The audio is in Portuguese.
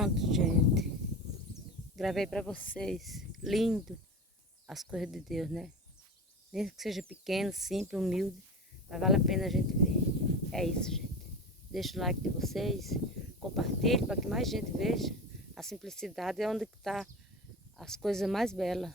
Pronto, gente. Gravei para vocês. Lindo as coisas de Deus, né? Mesmo que seja pequeno, simples, humilde, mas vale a pena a gente ver. É isso, gente. Deixa o like de vocês, compartilhe para que mais gente veja. A simplicidade é onde está as coisas mais belas.